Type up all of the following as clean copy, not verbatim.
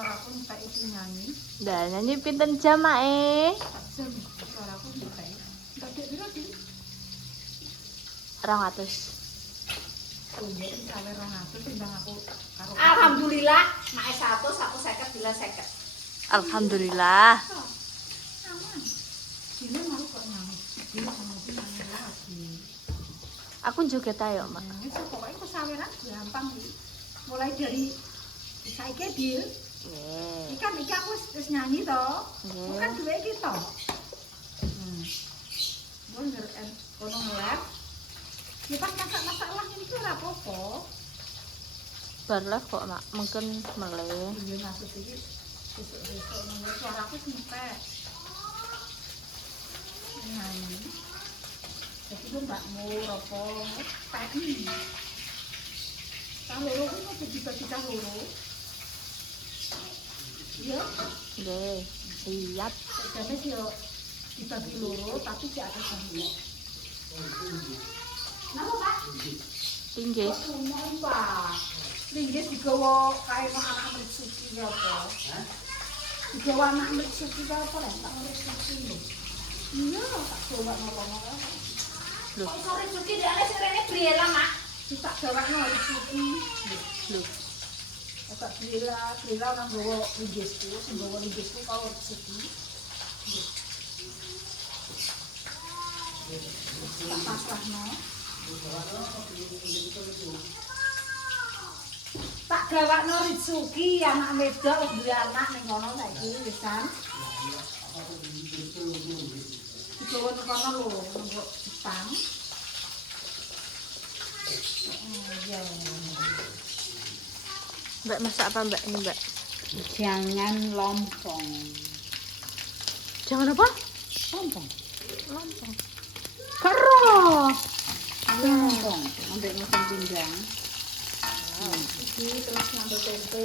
suaraku tak iki nyanyi. Dah nyanyi pinten jam ae? Jam suaraku tak. Tak dek piro di? 200. Oh iya sampe 200 timbang aku karo. Alhamdulillah, mak 100 aku 50 bila 50. Alhamdulillah. Aman. Dile mau kok nyanyi. Dile mau nyanyi lagi. Aku joget ayo, Mak. Wis pokoke kesaweran gampang iki. Mulai dari saiki Dil. Nggih. Ikan iki aku wis nyanyi to. Nggih. Bukan duwe iki to. Bener kono ngelap. Ya pas masak-masak lah ini ora apa-apa. Barlah kok, Mak. Mungkin meleh. Iya maksud iki besok-besok nunggu suaraku sampai nyanyi. Jadi lu mbak mau rokok, tadi. Kalau loro itu mau dibagi-bagi loro. Iya. Nggih. Siap. Jadi dia dibagi loro, tapi di atas sambal. Napa Pak? Pinggih. Umum Pak. Linggis digawa kae anak Mitsuki ya apa? Hah? Digawa anak Mitsuki ya apa lek tak Mitsuki lho. Iya, tak gawa ngono-ngono. Lho, Kok sore cuki dia sirene Briela, Mak? Tak gawa Mitsuki. lho. Tak Briela nang gawa linggisku, sing gawa linggisku karo Mitsuki. Tak pasrahno. Tak gawakno Ritsuki anak wedok duwe anak ning kono saiki wisan. Digawa nang kono lho, nang Jepang. Iya. Mbak masak apa, Mbak? Ini, Mbak. Jangan lompong. Jangan apa? Lompong. Lontong. Karo. Lompong. Ambek musim pinggang. Iki terus ngambil tempe,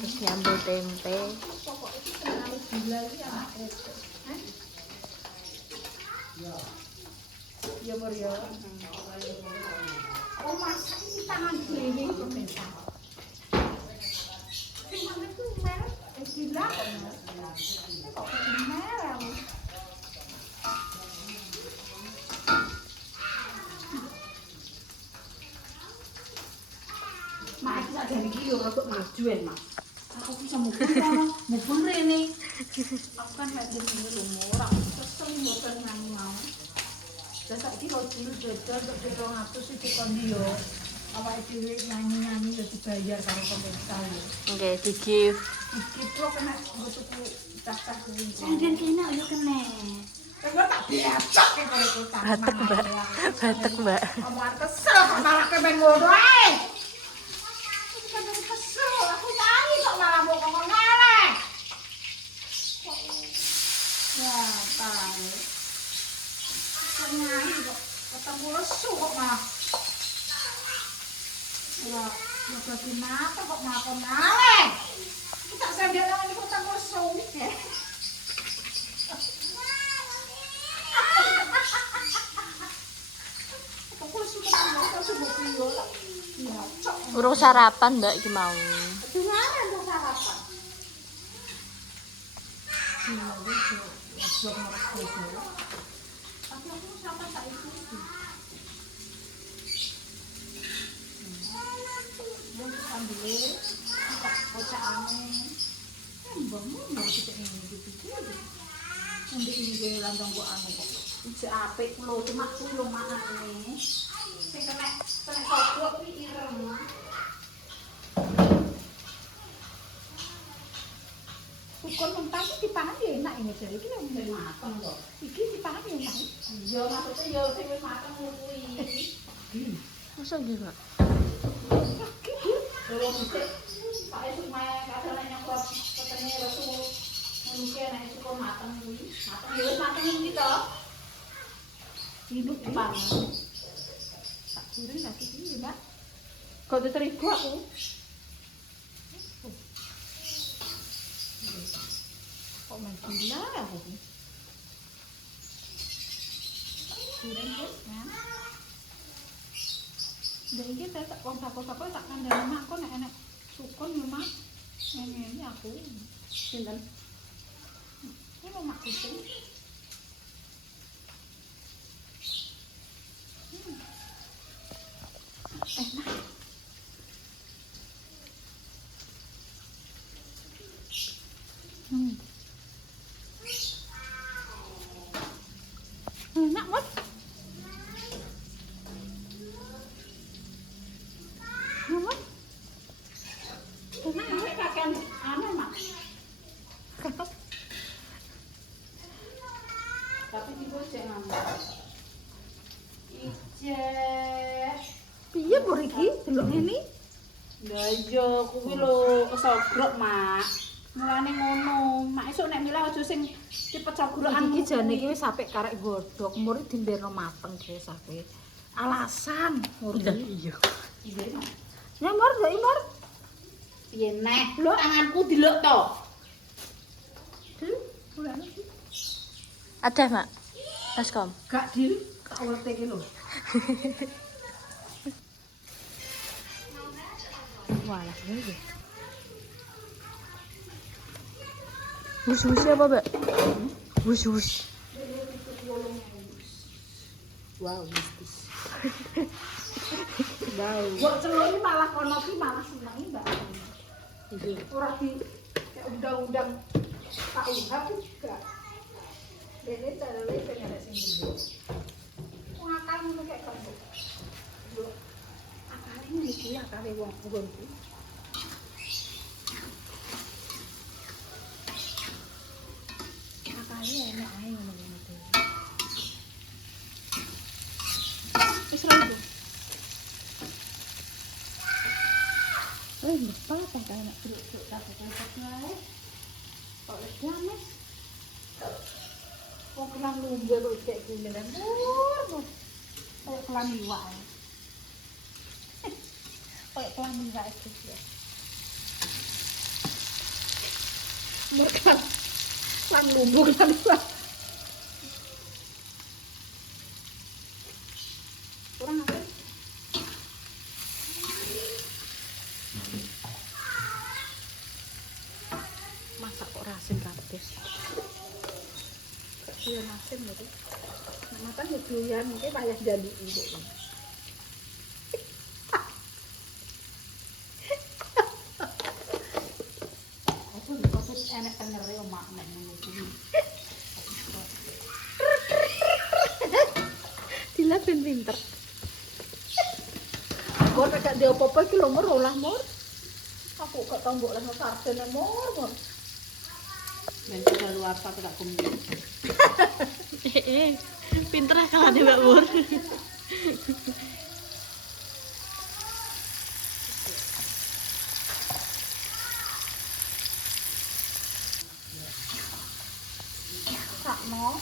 Terus nyambel tempe. pokok iki kenal gila iki anak wedok. Hah? Ya Maria. Oh masak iki tangan dhewe pemirsa. Sing mana itu merek gila kok. Kok merek. Mak aku sak jane iki yo rodok majuan, Mak. Aku bisa mubun rene. Aku kan gak jenenge lho ora kesel mboten nyanyi mau. Lah saiki kok dulu jodol kok 200 iki kon yo. Awake dhewe nyanyi-nyanyi yo dibayar karo pemerintah yo. Nggih, di-give. Iki pro kena nggo tuku tas-tas kuwi. Sampeyan kene yo kene. Engko tak biacok e karo kota. Batek, Mbak. Batek, Mbak. Omong kesel kok malah kepen ngono ae. Iki kan kesel, aku nyanyi kok malah mau ngomong ngelek. Ya, tahu. Kok nyanyi kok ketemu lesu kok malah. Ya, ya dadi napa kok malah kok ngelek. Iki tak sendel nang iki ketemu lesu ya. Aku suka banget sama video. Ya, cok. Urung sarapan, Mbak, iki mau. Dengaran dong sarapan. Iya, itu. Wajib harus bodoh. Tapi aku sama tak itu. Yang ambil, tak kocak aneh. Bangun mau kita ini gitu. Nanti ini gue landang gua anu kok. Ije apik lho, cuma kuwi lho makane. Sing kena kodhok kuwi ireng. Sukun mentah iki dipangan ya enak ini jadi iki yang Sing mateng kok. iki dipangan ya enak. Iya, maksudnya yo sing wis mateng ngono kuwi. Masa nggih, Mbak? Lho mesti Pak esuk mae kadang nyokot petene resu mungkin nek sukun mateng kuwi. Mateng yo wis mateng iki to. Ini Dipangan. tak kuring lagi ini mbak. Kau terigu aku. Kok main gila aku. Kuring kan? Dan ini saya tak kontak-kontak tak kandang mak kok nek enek sukun ya mak. Ini aku. Sinten? Ini mau mak itu. Enak, Mas. Enak. Enak, Nek kakean anu, Mak. Tapi ibu cek ngambek. Ijek. Piye mbok iki? Delok ngene. Lah iya kuwi lho kesogrok, Mak. Mulane ngono. Mak esuk nek milih aja sing tipe cogrokan Iki jane iki wis sampe karek godhog, murid dimberno mateng dhewe sampe. Alasan murid. Iya. Iya, Mak. Ya mur, ya mur. Piye neh? Lho tanganku diluk to. Ada, Mak. Baskom. Gak dil, gak ulete iki lho. Walah, ini. Wus-wus apa, Mbak? Wus-wus. Wow, mistis. Wow. Mbok celuk iki malah kono ki malah senengi Mbak. Iya. Ora di kayak undang-undang KUH juga. Dene dalane pengen ada sing dulu. Wong akal ngono kayak kamu. Yo. Akale ngene iki akale wong nggonku. Akale enak ae ngono-ngono kuwi. Wis ra itu. Apa kayak nak duduk dapat wae. Kok legames. Wong kelang lumbe kok kayak gini kan. Mur. Kayak kelang iwak. Kayak kelang iwak itu ya. Makan kelang lumbu kelang iwak. Kurang apa? Masak kok rasin kabeh. Iya rasin lho. Nek makan yo doyan iki payah jaluki kok. Aku kok enek tengere omak nek ngono kuwi. Dila ben pinter. Kok nek dia apa-apa iki lho mur olah mur. Aku gak tau mbok lehno sarden mur. Ben sudah luar satu tak kumpulan. Pinter kalau ada Mbak Mur. Sakno.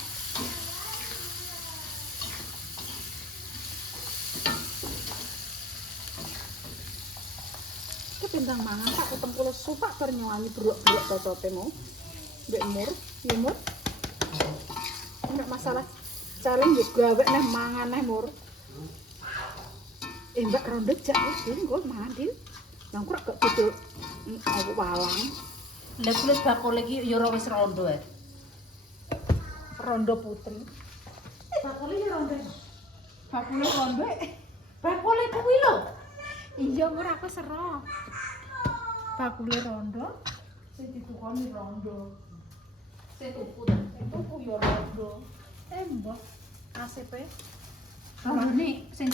Ki pindang mangan tak uteng kula supak bar nyuwani bruk-bruk totote mau. Mbek mur, ya mur. Nek masalah challenge wis gawe neh mangan neh mur. Mbak rondo jak wis nggo mangan din. Nang kok gak dodol apa walang. Lah kulit bakul iki ya ora wis rondo ae. Rondo putri. Bakule ya rondo. Bakule rondo. Bakul kuwi lho. Iya mur aku sero. Bakule rondo. Sing ditukoni rondo. Sing tuku Itu yo rondo. Mbok ACP. rondo nih sing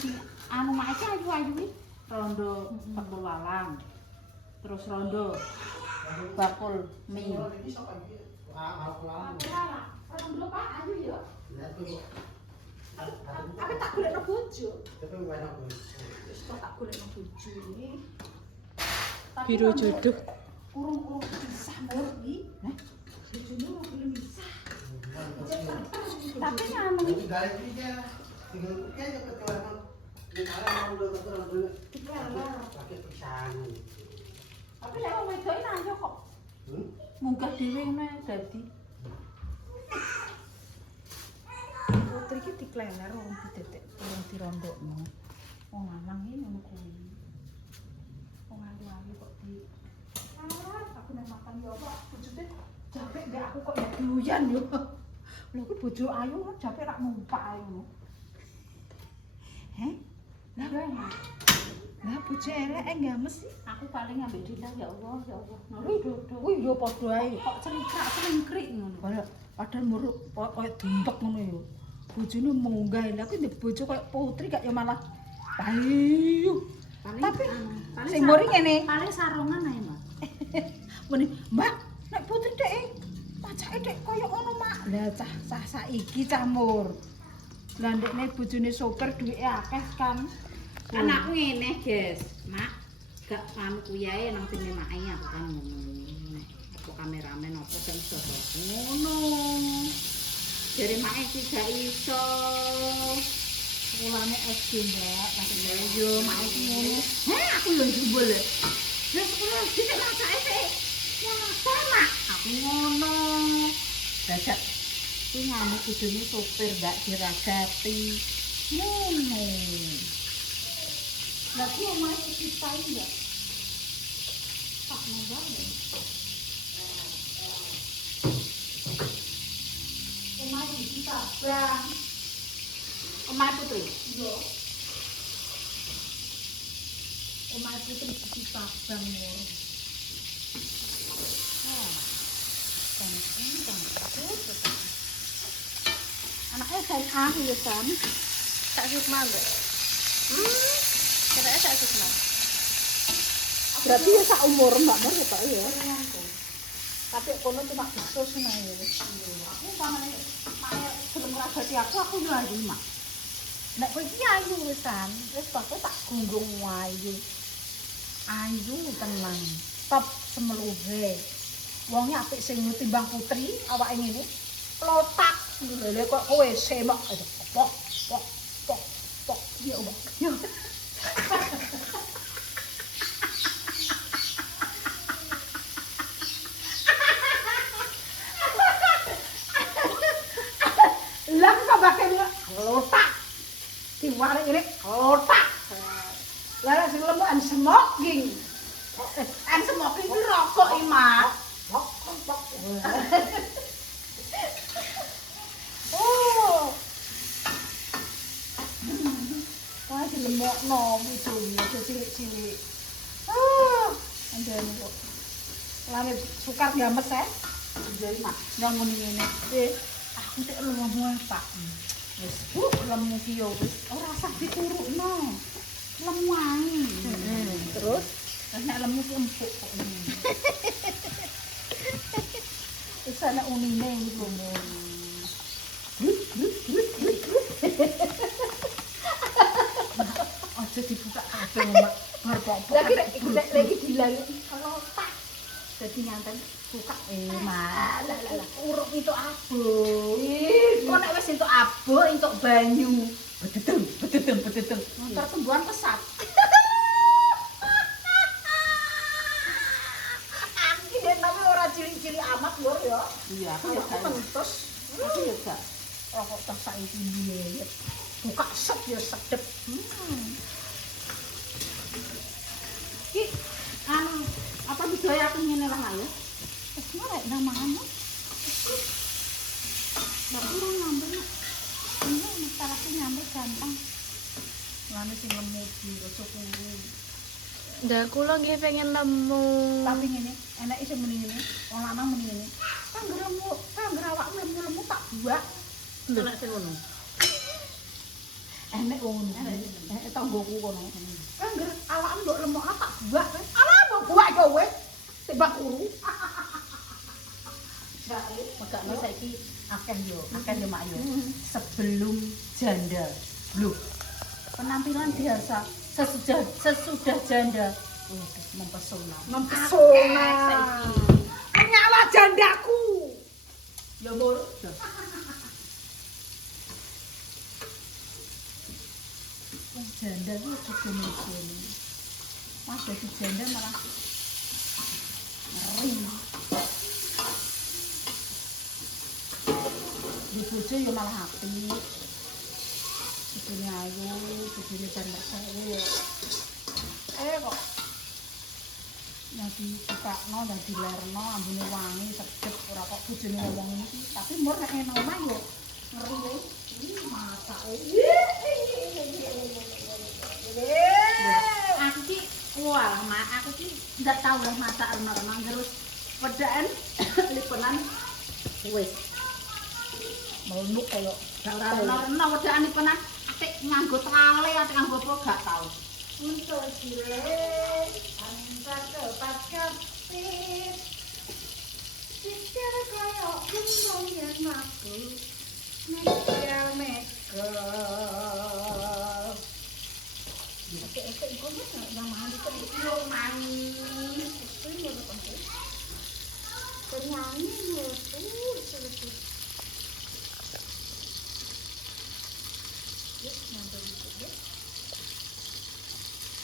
anu mak iki ayu-ayu iki. Rondo bakul walang. Terus rondo bakul mie. Rondo Pak ayu ya. Tapi tak golekno bojo. Wis kok tak golekno bojo iki. Biru jodoh. Kurung-kurung pisah mur iki. Heh. Bojone ora gelem pisah. Tapi nganu iki tapi lek wong wedok iki ayo kok. Munggah dhewe ngene dadi. Putri iki dikleler wong didedek wong dirondokno. Wong lanang iki ngono kuwi. Wong ayu-ayu kok di Aku nek makan yo kok bojone japek mbek aku kok ya doyan yo. Lho ku bojo ayu japek rak numpak ae ngono. Heh? Lah enak. Lah bojo elek enggak mesti. Aku paling ngambil Dinda ya Allah, ya Allah. Nuri dodo. Kuwi yo padha ae. Kok celingkrak ngono. Padahal muruk koyo dumpek ngono yo. Bojone munggah lha aku ndek bojo koyo putri kak yo malah payu. Tapi sing mburi ngene. Paling sarungan ae, Mas. Meni, Mbak, nek putri dek pacake dek koyo ngono, Mak. Lah cah saiki cah mur. Lah ndekne bojone sopir duwike akeh kan. Anakku ngene, Guys. Mak, gak kan kuyae nang sini make aku kan ngono. Apa kameramen apa gak iso ngono. Jare make iki gak iso. Mulane SD, Mbak. Lah yo make iki ngono. Heh, aku yo jubul. Lah sekolah iki masake sik. Ya sama. Aku ngono. Dadak iki ngene bojone sopir Mbak diragati. Ngono. Lah ki omahe dipisahi ya. Tak banget. Omahe ditabang. Omahe Putri. Yo. Omahe putri ditabang yo. Anaknya SMA ya kan? Tak sukma mbak. Katanya tak sukma. Berarti ya sak umur Mbak Mur ya Pak ya. Tapi kono cuma besos nah ya. Aku pamane sebelum ngragati aku yo ayu Mak. Nek kowe iki ayu wisan, wis pokoke tak gunggung wae. Ayu tenang. Top semeluhe. Wonge apik sing timbang putri awake ngene. Plotak lho kok kowe semak pok pok pok pok ya Allah. Ya. Lah kok bakal lotak. Diware ngene lotak. Lah sing lembukan smoking. Smoking kuwi rokok iki, Mak. Oh. Wah, dilemokno bojone cilik-cilik. Andene kok. Lane sukar games Jadi Mak, nang ngene. Aku tek lemu Pak. Wis, Bu, lemu ki yo wis ora usah diturukno. Lemu ae. Terus? Nek lemu ki empuk kok. Wis ana unine iki lho. Aja dibuka kabeh, Mak. Bar popok. Lagi dilang kalau tak. Jadi nyanten buka Mak. Lah uruk itu abo. Kok nek wis entuk abo, entuk banyu. Betetung. Pertumbuhan pesat. Akhirnya tapi ora cilik-cilik amat lho ya. iya aku Ya ya gak. pentus. Aku ya gak. Rokok tas saiki piye. Buka set ya sedep. Ki anu apa budaya aku ngene lah ya. Wis marek nang mangan. Mbak kurang ngambil Mak. Ini masalahnya nyamber gampang. Lane sing lemu iki ojo kuwi. Dah kula nggih pengen nemu. Tapi ngene, enake sing muni ngene, wong lanang muni ngene. Kangger awakmu lemu-lemu tak buak. Enak sing ngono. Enek wong ngono. Tanggoku kono. Kangger awakmu mbok lemokno tak buak. Ala mbok buak kowe. Tembak uru. Megakno saiki akeh yo Mak yo. Sebelum janda. Loh. Penampilan biasa sesudah janda. Mempesona. Nyala jandaku. Ya Mur. Wong janda ku juga ngene. Mas dadi janda malah ngeri. Di bojo ya malah apik. Bojone ayu, bojone jan mersewu. Kok yang dibukakno dan dilerno ambune wangi sedep ora kok bojone ngomong iki tapi mur nek nang omah yo ngeri iki masake Aku ki wah mak aku ki ndak tahu lah masak renang terus pedaan lipenan wis meluk kaya gak renang wedaan lipenan atik nganggo trale atik nganggo apa gak tahu untuk sire